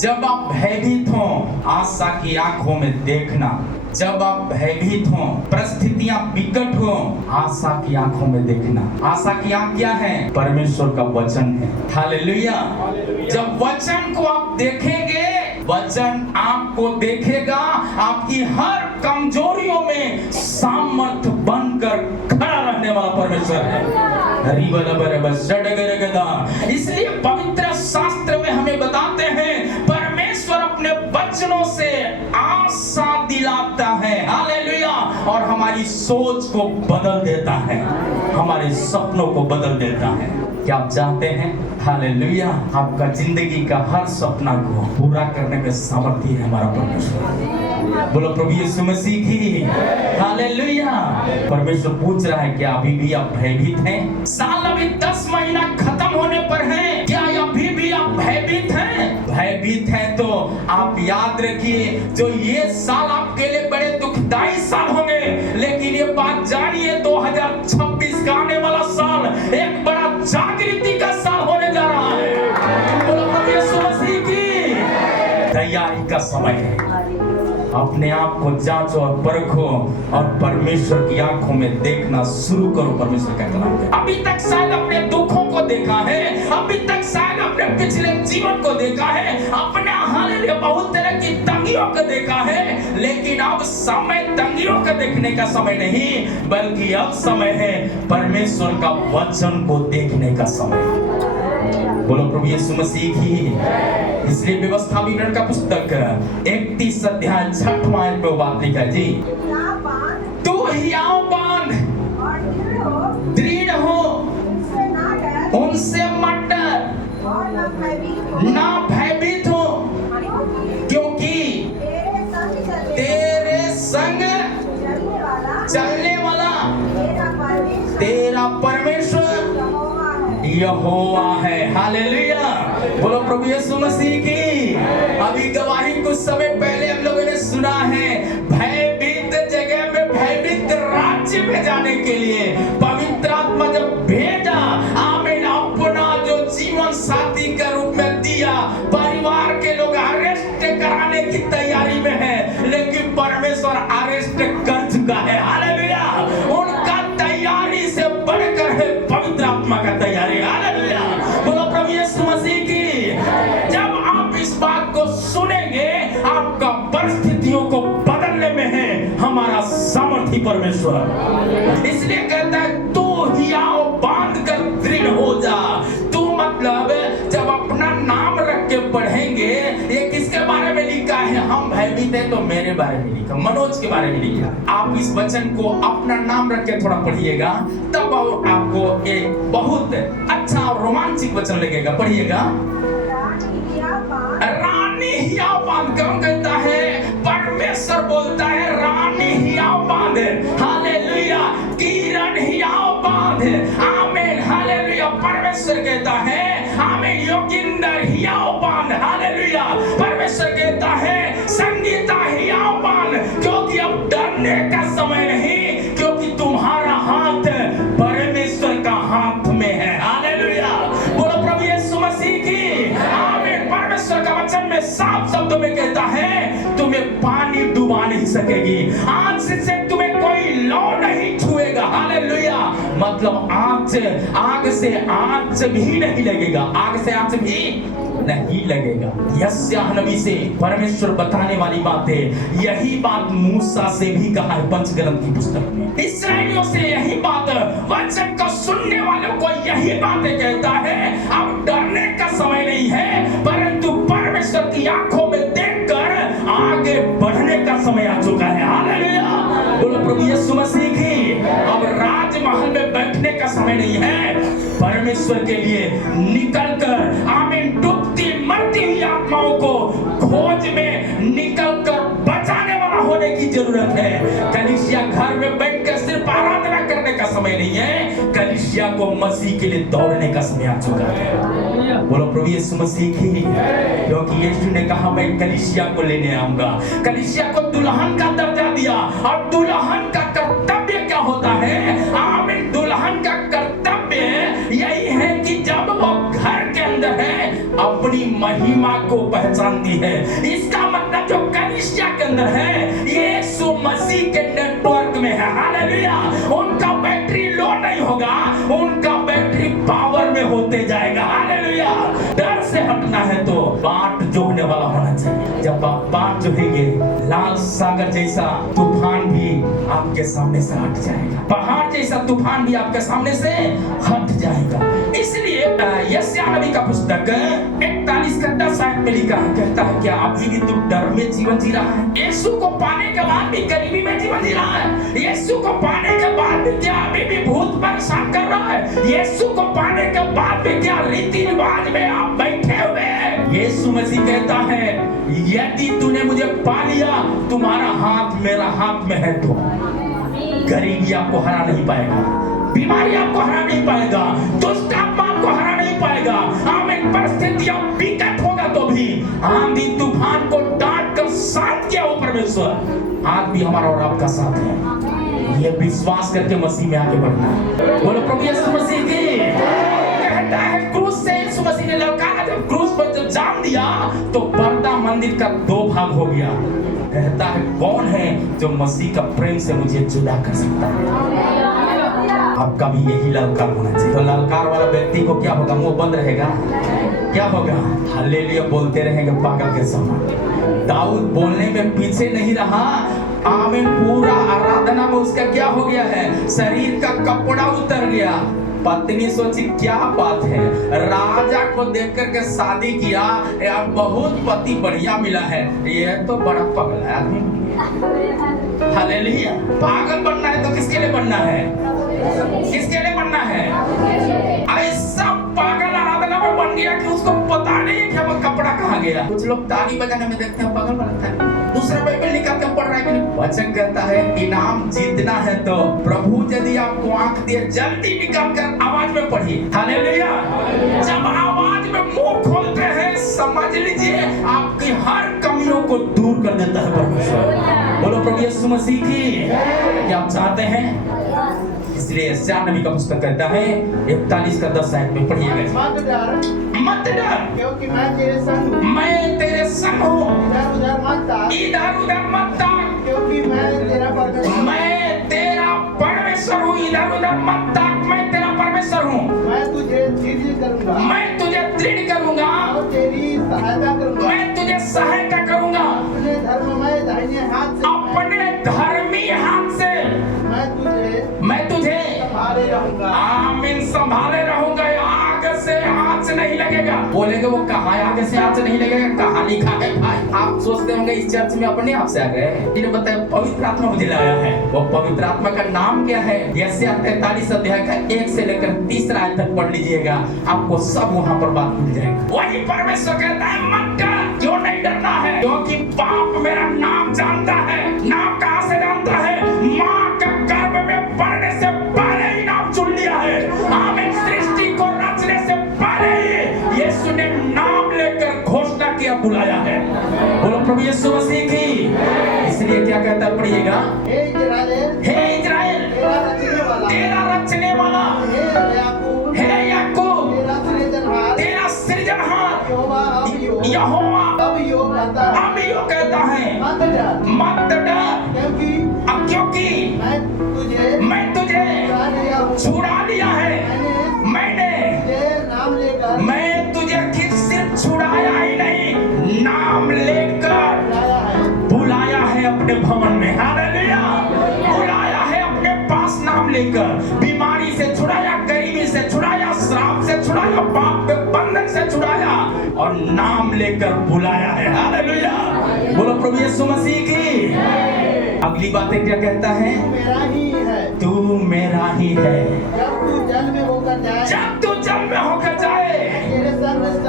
जब आप भयभीत हो, आशा की आंखों में देखना। जब आप भयभीत हो, परिस्थितियां विकट हो, आशा की आंखों में देखना। आशा की आंख क्या है? परमेश्वर का वचन है। हालेलुया। जब वचन को आप देखेंगे, वचन आपको देखेगा, आपकी हर कमजोरियों में सामर्थ्य बनकर खड़ा रहने वाला परमेश्वर है। इसलिए पवित्र शास्त्र में हमें बताते हैं, परमेश्वर अपने वचनों से आशा दिलाता है। हालेलुया। और हमारी सोच को बदल देता है, हमारे सपनों को बदल देता है। क्या आप चाहते हैं? हालेलुया। आपका जिंदगी का हर सपना को पूरा करने में सामर्थ्य है हमारा परमेश्वर। बोलो प्रभु यीशु मसीह की हालेलुया। परमेश्वर पूछ रहा है, क्या अभी भी आप भयभीत हैं? साल अभी 10 महीना खत्म होने पर है, क्या अभी भी आप भयभीत हैं? भयभीत हैं तो आप याद रखिए, जो ये साल आपके लिए बड़े दुखदाई साल होंगे, लेकिन ये बात जानिए, 2026 का आने वाला साल एक बड़ा जागृति का साल होने जा रहा है। बोलो प्रभु यीशु मसीह की तैयारी का समय है। अपने आप को जांचो और परखो और परमेश्वर की आंखों में देखना शुरू करो। परमेश्वर का कलाम है। अभी तक शायद अपने दुखों को देखा है, अभी तक शायद अपने पिछले जीवन को देखा है, अपने हालेलुया बहुत तरह की तंगियों को देखा है, लेकिन अब समय तंगियों को देखने का समय नहीं, बल्कि अब समय है परमेश्वर का वचन को देखने का समय। बोलो प्रभु यीशु मसीह की। इसलिए व्यवस्था विवरण का पुस्तक 31 अध्याय 6वां आयत में बात लिखा है जी, तू हियाव बांध, दृढ़ हो, उनसे मत डर, ना भयभीत हो, क्योंकि तेरे संग चलने वाला तेरा परमेश्वर यहोवा है। हालेलुया। बोलो प्रभु यीशु मसीह की। अभी गवाही कुछ समय पहले हम लोगों ने सुना है, भयभीत जगह में, भयभीत राज्य में जाने के लिए पवित्र आत्मा जब भेजा, आमीन, अपना जो जीवन साथी के रूप में दिया, परिवार के लोग अरेस्ट कराने की तैयारी में है, लेकिन परमेश्वर अरेस्ट कर चुका है। हालेलुया। उनका तैयारी से बढ़कर है पवित्र आत्मा का तैयारी। हालेलुया। बोलो प्रभु यीशु मसीह की। जब आप इस बात को सुनेंगे, आपका परिस्थितियों को बदलने में है हमारा सामर्थी परमेश्वर। इसलिए कहता है, तू हियाव बांध कर दृढ़ हो जा। तू मतलब जब अपना नाम रख के पढ़ेंगे, ये किसके बारे में लिखा है? हम भयभीत हैं तो मेरे बारे में लिखा, मनोज के बारे में लिखा। आप इस वचन को अपना नाम रख के थोड़ा पढ़िएगा, तब आपको एक बहुत अच्छा और रोमांचिक वचन लगेगा। पढ़िएगा, रानी हियाव बांध। कौन कहता है? परमेश्वर बोलता है, रानी हियाव बांध। हालेलुया। किरण हियाव बांध। आमीन। हालेलुया। परमेश्वर कहता है, आमीन, योगिंदर हियाव बांध। हालेलुया। परमेश्वर कहता है, संगीता हियाव बांध, क्योंकि अब डरने का समय नहीं, क्योंकि तुम्हारा हाथ परमेश्वर का हाथ में है। हालेलुया। बोलो प्रभु यीशु मसीह की। आमीन। परमेश्वर का वचन में साफ शब्दों में कहता है, तुम्हें पानी डुबा नहीं सकेगी, आग से तुम्हें कोई लौ नहीं छुएगा। हालेलुया। मतलब आग से आँच भी नहीं लगेगा, आग से आँच भी नहीं लगेगा। यशायाह नबी से परमेश्वर बताने वाली बात है। यही बात मूसा से भी कहा है पंचग्रंथ की पुस्तक में। इस्राएलियों से यही बात, वचन को सुनने वालों को यही बातें कहता है। अब डरने का समय नहीं है, परंतु परमेश्वर की आंखों में देखकर आगे बढ़ने का समय आ चुका है। हालेलुया। बोलो प्रभु यीशु मसीह की। अब राजमहल में बैठने का समय नहीं है, परमेश्वर के लिए निकलकर, आमीन, डूबती मरती हुई आत्माओं को खोज में निकलकर बचाने वाला होने की जरूरत है। कलीसिया घर में बैठकर सिर्फ आराधना करने का समय नहीं है, कलीसिया को मसीह के लिए दौड़ने का समय आ चुका है। बोलो प्रभु यीशु मसीह की। क्योंकि यीशु ने कहा, मैं कलीसिया को लेने आऊंगा। कलीसिया को दुल्हन का दर्जा दिया, और दुल्हन का कर्तव्य क्या होता है? आमीन। दुल्हन का कर्तव्य यही है कि जब वो घर के अंदर है, अपनी महिमा को पहचानती है। इसका मतलब जो कलीसिया के अंदर है ये यीशु मसीह के नेटवर्क में है। हालेलुया। उनका बैटरी लो नहीं होगा, उनका बैटरी पावर में होते जाएगा। हालेलुया। डर से हटना है तो बाट जोहने वाला होना चाहिए। जब आप बाट जोहेंगे लाल सागर जैसा तूफान भी आपके सामने से हट जाएगा, पहाड़ जैसा तूफान भी आपके सामने से हट जाएगा। इसलिए यशायाह नबी का पुस्तक 41 का 10 आयत में लिखा है, कहता है क्या अभी भी तू डर में जीवन जी रहा है? यीशु को पाने के बाद भी गरीबी में जीवन जी रहा है? यीशु को पाने के बाद भी क्या अभी भी भूत परेशान कर रहा है? यीशु को पाने के बाद भी क्या रीति रिवाज में आप बैठे हुए हैं? यीशु मसीह कहता है यदि तूने मुझे पा लिया, तुम्हारा हाथ मेरा हाथ में है तो गरीबी आपको हरा नहीं पाएगा, बीमारी आपको हरा नहीं पाएगा, दुष्ट आत्मा आपको हरा नहीं पाएगा। आमीन। परिस्थितियां विकट होगा तो भी आंधी तूफान को डांट कर साथ किया वो परमेश्वर आज भी हमारा और आपका साथ है। ये विश्वास करके मसीह में आगे बढ़ना है। बोलो प्रभु यीशु मसीह की। कहता है क्रूस से यीशु मसीह ने ललकारा, जब क्रूस पर जब जान दिया तो पर्दा मंदिर का 2 भाग हो गया। कहता है कौन है जो मसीह का प्रेम से मुझे जुदा कर सकता है? आपका भी यही ललकार होना चाहिए। तो ललकार वाला व्यक्ति को क्या होगा? मुंह बंद रहेगा, क्या होगा? हालेलुया बोलते रहेंगे पागल के समान। दाऊद बोलने में पीछे नहीं रहा। आमीन। पूरा आराधना में उसका क्या हो गया है? शरीर का कपड़ा उतर गया। पत्नी सोची क्या बात है, राजा को देख करके शादी किया, यार बहुत पति बढ़िया मिला है, ये तो बड़ा पागल है आदमी। हालेलुया। पागल बनना है तो किसके लिए बनना है? किसके लिए बनना है? ऐसा पागल आराधना में बन गया कि उसको पता नहीं कि वो कपड़ा कहाँ गया। कुछ लोग ताली बजाने में देखते हैं पागल बनता है, दूसरा बाइबल निकाल के पढ़ रहा है। वचन कहता है इनाम जीतना है तो प्रभु यदि आपको आंख दिए जल्दी निकाल कर आवाज में पढ़िए। हालेलुया। जब आवाज में मुंह खोलते हैं समझ लीजिए आपकी हर कमियों को दूर कर देता है परमेश्वर। बोलो प्रभु यीशु मसीह की। क्या आप चाहते हैं? इसलिए यशायाह नबी का पुस्तक कहता है 41 का 10 आयत में पढ़िएगा। मत डर क्योंकि मैं तेरे संग हूँ, मैं तेरे संग हूँ। इधर उधर मत ताक क्योंकि मैं तेरा परमेश्वर, मैं तेरा परमेश्वर हूँ। इधर उधर मत ताक, मैं तेरा परमेश्वर हूँ। मैं तुझे दृढ़ करूँगा, मैं तुझे दृढ़ करूँगा और तेरी सहायता करूँगा, मैं तुझे सहायता करूँगा अपने धर्ममय दाहिने हाथ से, अपने धर्मी हाथ से मैं तुझे संभाले रहूंगा। आमीन। संभाले रहूंगा। आगे से आंच नहीं लगेगा। बोलेंगे वो कहा आगे से आंच नहीं लगेगा, कहा लिखा है भाई? आप सोचते होंगे इस चर्च में अपने आप से आ गए। इन्हें बताया पवित्र आत्मा मुझे लाया है। वो पवित्र आत्मा का नाम क्या है? यशायाह 43 अध्याय का 1 से लेकर 3 आयत तक पढ़ लीजिएगा, आपको सब वहाँ पर बात मिल जाएगी। वही परमेश्वर कहता है मत डर। क्यों नहीं डरना है? क्योंकि बाप मेरा नाम जानता है। नाम कहाँ से जानता है? माँ का गर्भ में पढ़ने से पहले ही नाम चुन लिया है। आमीन। सृष्टि को रचने से पहले ही यीशु ने नाम लेकर घोषणा किया, बुलाया है। बोलो प्रभु यीशु मसीह की। इसलिए क्या कहता है? पढ़िएगा। हे इज़राइल तेरा रचने वाला, हे याकूब तेरा सृजनहार यहोवा अब कहता है मत डर क्योंकि मैं तुझे छुड़ा लिया है। मैं तुझे सिर्फ छुड़ाया ही नहीं, नाम लेकर बुलाया है अपने भवन में। हालेलुया। बुलाया है अपने पास नाम लेकर। बीमारी से छुड़ाया, गरीबी से छुड़ाया, श्राप से छुड़ाया, पाप के बंधन से छुड़ाया और नाम लेकर बुलाया है। हालेलुया। बोलो प्रभु यीशु मसीह की। अगली बातें क्या कहता है? तू मेरा ही है। जब तू जल में होकर जाए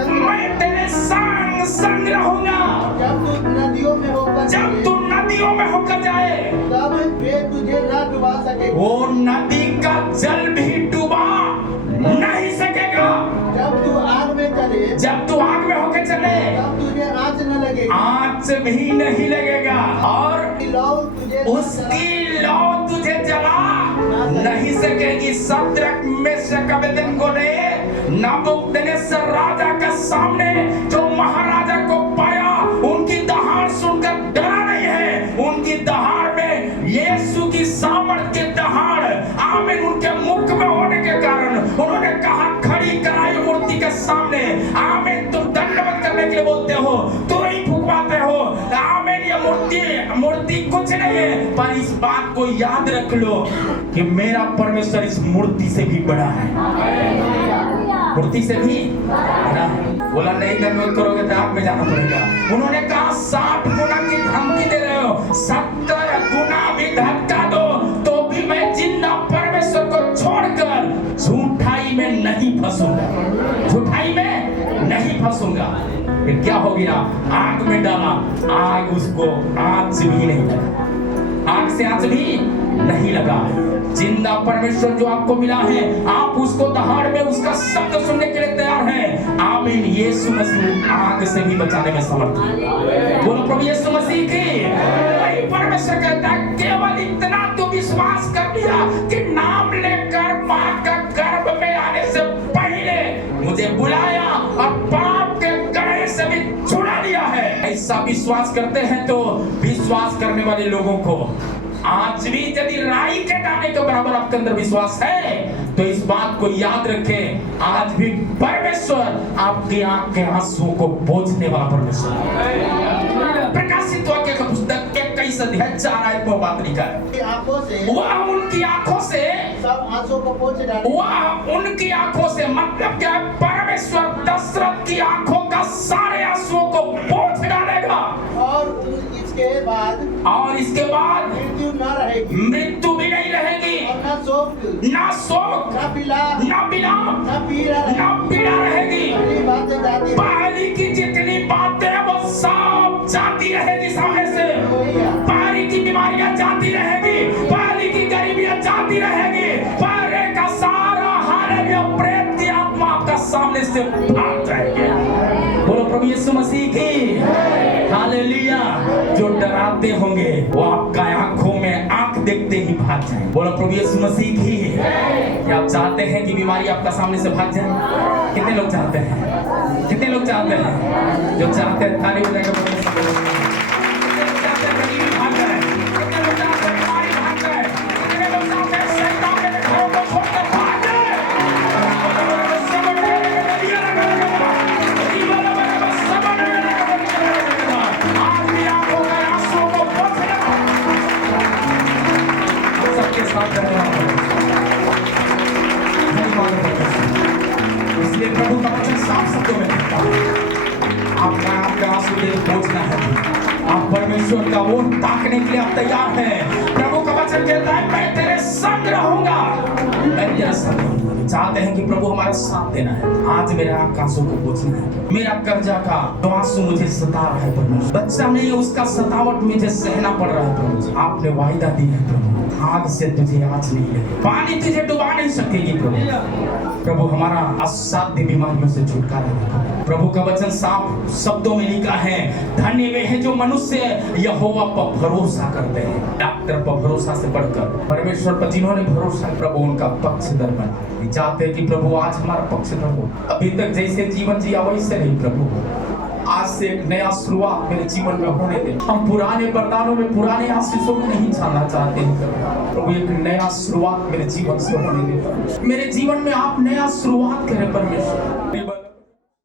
मैं तेरे संग संग रहूंगा। जब तू नदियों में होकर जाए तब वे तुझे न डुबा सके। वो नदी का जल भी डुबा नहीं सकेगा। जब तू आग में होकर चले तब तुझे आँच न लगेगी, आँच भी नहीं लगेगा और उसकी लौ तुझे जला नहीं सकेगी। शद्रक मेशक अबेदनगो ने नबूकदनेस्सर राजा के सामने जो महाराजा को पाया, उनकी दहाड़ सुनकर डरा नहीं है। उनकी दहाड़ में यीशु की सामर्थ की दहाड़, आमीन, उनके मुख में होने के कारण उन्होंने कहा, खड़ी कराई मूर्ति के सामने। आमीन, तुम दंडवत करने के लिए बोलते हो, तुम ही फुकवाते हो। आमीन, ये मूर्ति कुछ नहीं है, पर इस बात को याद रख लो कि मेरा परमेश्वर इस मूर्ति से भी बड़ा है। मूर्ति से भी बड़ा है। बोला नहीं दंडवत करोगे तो आप में जाना पड़ेगा। उन्होंने कहा 60 गुना की धमकी दे रहे हो, 70 गुना भी धक्का दो तो भी मैं जिंदा परमेश्वर को छोड़कर झूठाई में नहीं फंसूंगा, झूठाई में नहीं फंसूंगा। फिर क्या हो गया? आग में डाला, आग उसको आंच भी नहीं लगा, आग से आंच भी नहीं लगा। जिंदा परमेश्वर जो आपको मिला है, आप उसको दहाड़ में उसका शब्द सुनने के लिए तैयार हैं। आमीन, यीशु मसीह आग से भी बचाने में समर्थ है। बोलो प्रभु यीशु मसीह की। वही परमेश्वर कहता है, केवल इतना तो विश्वास कर लिया कि नाम लेकर मां का गर्भ में आने से पहले मुझे बुलाया और पाप के गड़े से भी छुड़ा लिया है। ऐसा विश्वास करते हैं तो विश्वास करने वाले लोगों को आज भी यदि राई के दाने के बराबर आपके अंदर विश्वास है तो इस बात को याद रखें, आज भी परमेश्वर आपकी आंख के आंसुओं को पोंछने वाला परमेश्वर है। प्रकाशित वाक्य का पुस्तक 21 अध्याय 4 आयत में बात लिखा है, वह उनकी आंखों से सब आंसुओं को पोंछ डालेगा। वह उनकी आंखों से मतलब क्या? परमेश्वर दशरथ की आंखों का सारे आंसुओं को पोंछ डालेगा और इसके बाद मृत्यु भी नहीं रहेगी, ना शोक, ना विलाप, ना पीड़ा रहेगी। पहले की जितनी बातें वो सब जाती रहेगी सामने से। पहले की बीमारियां जाती रहेगी, पहले की गरीबियां जाती रहेगी, पहले का सारा हालेलुया प्रेत की आत्मा आपका सामने से भाग जाएगी। बोलो प्रभु यीशु मसीह की हालेलुया। जो डराते होंगे वो आपका आंखों में आंख देखते ही भाग जाए। बोलो प्रभु यीशु मसीह की। क्या आप चाहते हैं कि बीमारी आपका सामने से भाग जाए? कितने लोग चाहते हैं? कितने लोग चाहते हैं? जो चाहते हैं ताली बजाकर बोलो। कितने लोग चाहते हैं गरीबी भाग जाए? कितने लोग चाहते हैं बीमारी भाग जाए? कितने लोग चाहते हैं शैतान के घरों को छोड़कर भाग जाए? इसलिए प्रभु का वचन साफ शब्दों में कहता है, आपका आंसू पहुंचना है। आप परमेश्वर का वो ताकने के लिए आप तैयार हैं। प्रभु का वचन कहता है, मैं तेरे संग रहूंगा, मैं तेरे संग रहूंगा। चाहते हैं कि प्रभु हमारा साथ देना है। आज मेरे आंसू को पहुंचना है। मेरा कर्जा का तो आंसू मुझे सता रहा है परमेश्वर, बच्चा नहीं है उसका सतावट मुझे सहना पड़ रहा है प्रभु। आपने वायदा दी है प्रभु, आग से तुझे आँच नहीं लगे, पानी तुझे डुबा नहीं सकेगी प्रभु। प्रभु हमारा असाध्य बीमारियों से छुटकारा दे। प्रभु का वचन साफ शब्दों में लिखा है, धन्य वे हैं जो मनुष्य यहोवा पर भरोसा करते हैं। डॉक्टर पर भरोसा से बढ़कर परमेश्वर पर जिन्होंने भरोसा, प्रभु उनका पक्षधर बना। चाहते हैं कि प्रभु आज हमारा पक्षधर हो। अभी तक जैसे जीवन जिया वैसे नहीं प्रभु, आज से एक नया शुरुआत मेरे जीवन में होने दे। हम पुराने वरदानों में, पुराने आशीषों में नहीं जाना चाहते हैं प्रभु, एक नया शुरुआत मेरे जीवन से होने दे। मेरे जीवन में आप नया शुरुआत करें परमेश्वर।